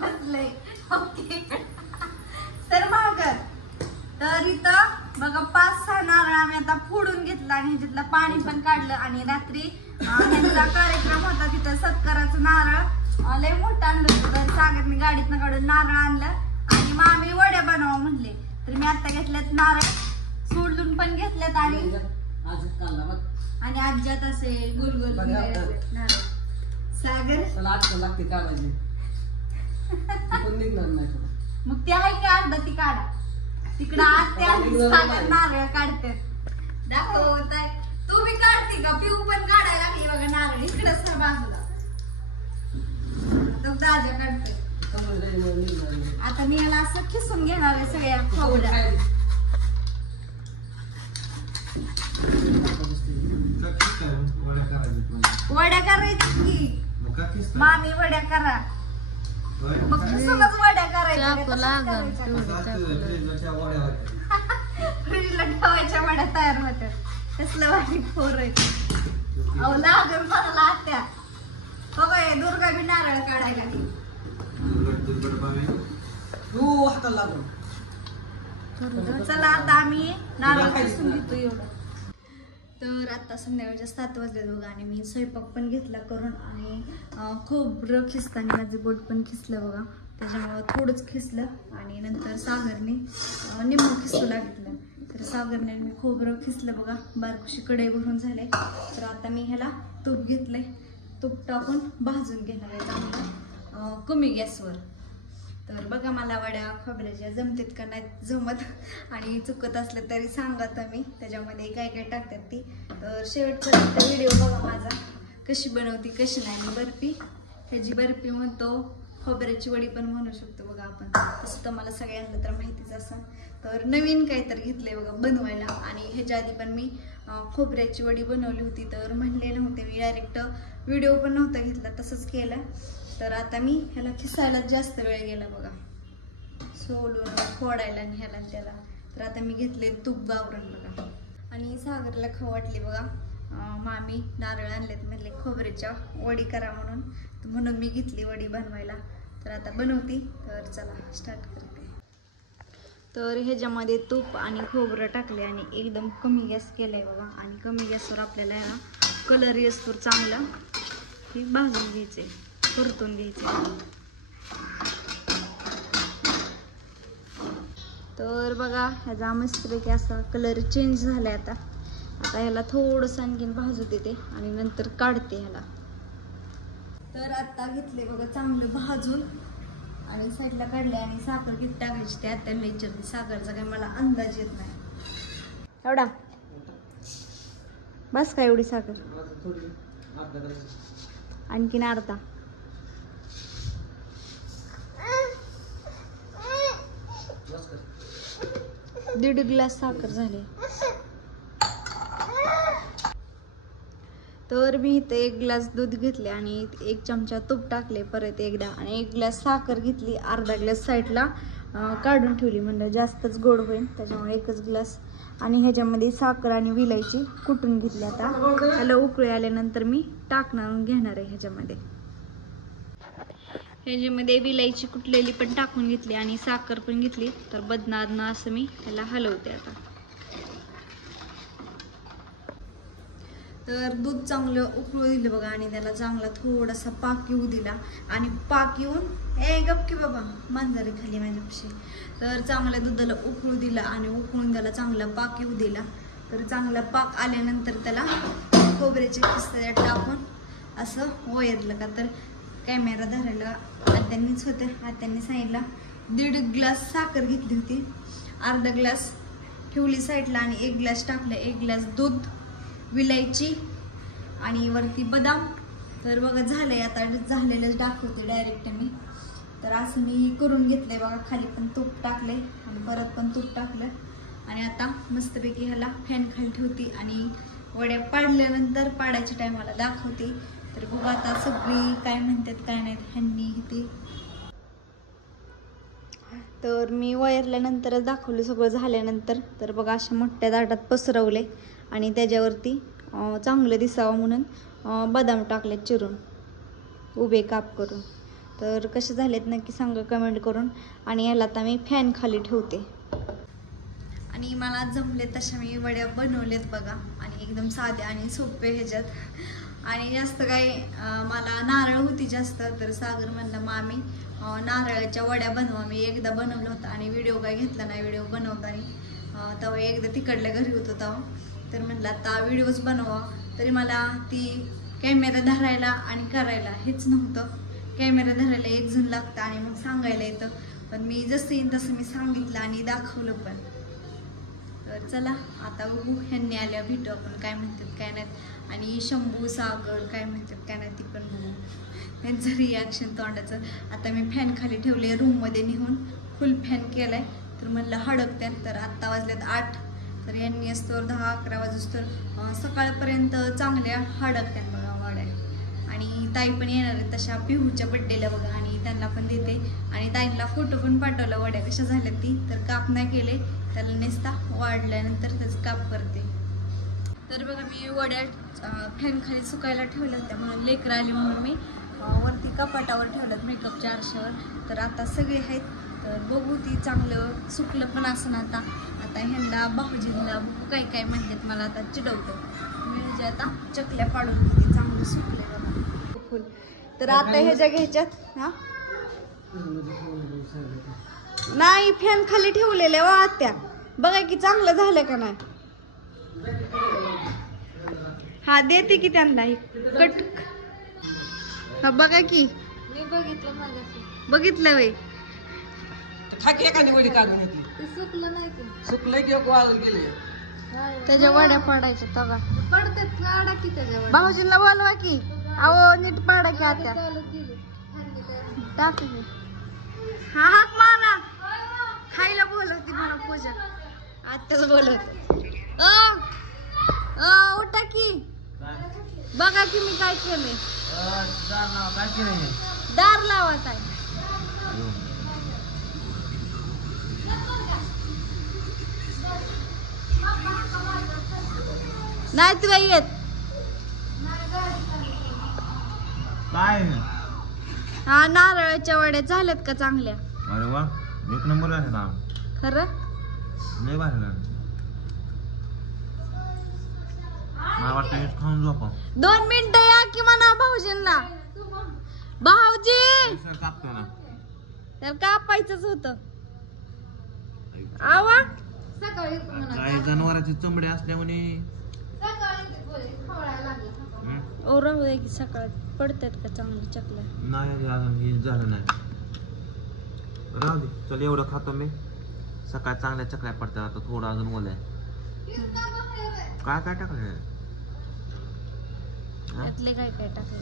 बसले ओके तर मग तर इथं बघा 5-6 नारळ आम्ही आता फोडून घेतला आणि ह्याच्यातलं पाणी पण काढलं आणि रात्री ह्यांचा कार्यक्रम होता तिथं सत्काराचं नारळ लय मोठं आणलं होतं तर सागरने गाडीतनं काढून नारळ आणलं आणि मामी वड्या बनवा म्हणले तर मी आता घेतल्यात नारळ सोडून पण घेतल्यात आणि आज्यात असे गुलगुल नारळ सागर लागते काढायचे मग ते आहे का अर्धा ती काढा तिकडं सागर नारळ काढते दाखवत आहे तू बी काढते का पिऊ पण काढायला लागली बघा नारळ इकडंच ना बाजूला तो दाजा काढते आता मी याला असं खिसून घेणार आहे सगळ्या खोबऱ्या वड्या करायची की मामी वड्या करा मग खिसूनच वड्या करायच्या फ्रीजला ठेवायच्या वड्या तयार होत्या कसलं वाटी खोर आहे अहो लागल मला आत्या हो काय दुर्गा बी नारळ काढायला चला आता आम्ही नारळ खिसून घेतो एवढं तर आता संध्याकाळच्या 7 वाजले बघा आणि मी स्वयंपाक पण घेतला करून आणि खोबरं खिसताना माझं बोट पण खिसलं बघा त्याच्यामुळं थोडंच खिसलं आणि नंतर सागरने निम्मं खिसू लागलं तर सागरने मी खोबरं खिसलं बघा बारकुशी कढई भरून झाले तर आता मी ह्याला तूप घेतलंय तूप टाकून भाजून घेणार आहे चांगलं कमी गॅसवर तर बघा मला वड्या खोबऱ्याच्या जमतेत का नाही जमत आणि चुकत असलं तरी सांगा तुम्ही त्याच्यामध्ये काय काय टाकतात ती तर शेवटपर्यंत व्हिडिओ बघा माझा कशी बनवती कशी नाही मी बर्फी ह्याची बर्फी म्हणतो खोबऱ्याची वडी पण म्हणू शकतो बघा आपण तसं तर मला सगळ्यांना तर माहितीच असं तर नवीन काहीतरी घेतलंय बघा बनवायला आणि ह्याच्या आधी पण मी खोबऱ्याची वडी बनवली होती तर म्हणले नव्हते मी डायरेक्ट व्हिडिओ पण नव्हता घेतला तसंच केलं तर आता मी ह्याला खिसायला जास्त वेळ गेला बघा सोलून फोडायला आणि ह्याला त्याला तर आता मी घेतले तूप गावरण बघा आणि सागरला खाऊ वाटली बघा मामी नारळ आणलेत म्हणले खोबऱ्याच्या वडी करा म्हणून मी घेतली वडी बनवायला तर आता बनवती तर चला स्टार्ट करते तर ह्याच्यामध्ये तूप आणि खोबरं टाकले आणि एकदम कमी गॅस केलाय बघा आणि कमी गॅसवर आपल्याला ह्याला कलर येसवर चांगला हे भाजून घ्यायचे परतून घ्यायचे तर बघा ह्याचा मस्तपैकी असा कलर चेंज झालाय आता ह्याला थोडंसं आणखीन भाजू देते आणि नंतर काढते ह्याला तर आता घेतले बघा चांगलं भाजून आणि साईडला काढले आणि साखर किती टाकायची ते आता विचारते साखरचा काही मला अंदाज येत नाही एवढा बस का एवढी साखर आणखीन अर्धा दीड ग्लास साखर झाली तर मी इथे 1 ग्लास दूध घेतले आणि 1 चमचा तूप टाकले परत एकदा आणि 1 ग्लास साखर घेतली अर्धा ग्लास साईडला काढून ठेवली म्हणजे जास्तच गोड होईल त्याच्यामुळे 1च ग्लास आणि ह्याच्यामध्ये साखर आणि विलायची कुटून घेतली आता ह्याला उकळी आल्यानंतर मी टाकून घेणार आहे ह्याच्यामध्ये विलायची कुटलेली पण टाकून घेतली आणि साखर पण घेतली तर बदनार ना असं मी ह्याला हलवते आता तर दूध चांगलं उकळू दिलं बघा आणि त्याला चांगला थोडासा पाक येऊ दिला आणि पाक येऊन गपकी बाबा मांजरी खाली माझ्यापाशी तर चांगल्या दुधाला उकळू दिला आणि उकळून त्याला चांगला पाक येऊ दिला तर चांगला पाक आल्यानंतर त्याला खोबऱ्याचे खिसे टाकून असं वैरलं का तर कॅमेरा धरायला आत्यांनीच होते आत्यांनी सांगितलं 1.5 ग्लास साखर घेतली होती अर्धा ग्लास ठेवली साईडला आणि 1 ग्लास टाकला 1 ग्लास दूध विलायची आणि वरती बदाम तर बघा झालंय आता झालेलंच दाखवते डायरेक्ट मी तर असं मी करून घेतलंय बघा खाली पण तूप टाकले आणि परत पण तूप टाकलं आणि आता मस्तपैकी ह्याला फॅन खाली ठेवते आणि वड्या पाडल्यानंतर पाडायच्या टायमाला दाखवते तर बघा आता सगळी काय म्हणतात काय नाहीत ह्यांनी ते तर मी वैरल्यानंतरच दाखवले सगळं झाल्यानंतर तर बघा अशा मोठ्या दाटात पसरवले आणि त्याच्यावरती चांगलं दिसावं म्हणून बदाम टाकले चिरून उभे काप करून तर कसे झालेत नक्की सांगा कमेंट करून. आणि याला आता मी फॅन खाली ठेवते. आणि मला जमले तशा मी वड्या बनवलेत बघा. आणि एकदम साध्या आणि सोपे ह्याच्यात. आणि जास्त काही मला नारळ होती जास्त, तर सागर म्हणला मामी नारळाच्या वड्या बनवा. मी एकदा बनवलं होतं आणि व्हिडिओ काय घेतला नाही व्हिडिओ बनवताना. तेव्हा एकदा तिकडल्या घरी होतो तेव्हा, तर म्हणलं आता व्हिडिओज बनवा. तरी मला ती कॅमेरा धरायला आणि करायला हेच नव्हतं. कॅमेरा धरायला एक जण लागतं आणि मग सांगायला येतं. पण मी जसं येईन तसं मी सांगितलं आणि दाखवलं पण. तर चला आता बघू ह्यांनी आल्या भेटू आपण काय म्हणतात काय नाहीत. आणि शंभू सागर काय म्हणतात काय नाही ती पण बघू त्यांचं रिॲक्शन तोंडाचं. आता मी फॅन खाली ठेवले रूममध्ये नेऊन फुल फॅन केलाय. तर म्हणलं हडकत्यात. तर आत्ता वाजल्यात 8. तर यांनी असतो 10-11 वाजता सकाळपर्यंत चांगल्या हडकत्यात बघा वड्या. आणि ताई पण येणार आहेत तशा पिहूच्या बड्डेला बघा. आणि त्यांना पण देते. आणि ताईंना फोटो पण पाठवला वड्या कशा झाल्या ती. तर काप नाही केले त्याला नेसता वाढल्यानंतर त्याचं काप करते. तर बघा मी वड्या फॅन खाली सुकायला ठेवल्या होत्या म्हणून लेकरं आली म्हणून मी वरती कपाटावर ठेवल्यात मेकअपच्या आरशावर. तर आता सगळे आहेत. तर बघू ती चांगलं सुकलं पण असं. आता ह्यांना भाऊजींना काय काय म्हणतात मला आता चिडवतं. मी जे आता चकल्या पाडून घेते चांगलं सुकले बघा फुल. तर आता ह्याच्या घ्यायच्यात हा नाही फॅन खाली ठेवलेल्या वा आत्या बघा की चांगलं झालं का नाही. हा देते की त्यांना कट. हा बघा की मी बघितलं वय खाकी एखादी वडी काढून येते. सुकलं नाही ते सुकलंय की वाळून गेले. त्याच्या वड्या पाडायच्या तवा पडतात काढा की त्याच्या भाऊजींना बोलवा की. अहो नीट पाडा की आत्या टाक. हा हाक मारा खायला बोलवते मला पूजा. आत्याच बोलवते. उठा की बघा की मी काय केलंय. दार लावा काय नाही तुला येत काय. हा नारळाच्या वड्या झाल्यात का चांगल्या. अरे वा एक नंबर आहे ना खरं. लय भारी लागलं. मला वाटतं हेच खाऊन झोपा. 2 मिनिटं या की म्हणा भाऊजींना. भाऊजी कापतो ना त्याला कापायचंच होतं. आवा काय जनावरांचे चमडे असल्यामुळे ओ राहू दे की सकाळ पडतात का चांगली चकल्या. नाही अजून हे झालं नाही. राहू दे चल एवढं खातो मी. सकाळ चांगल्या चकल्या पडतात. आता थोडं अजून ओलं आहे. काय काय टाकलं त्यातले काय काय टाकले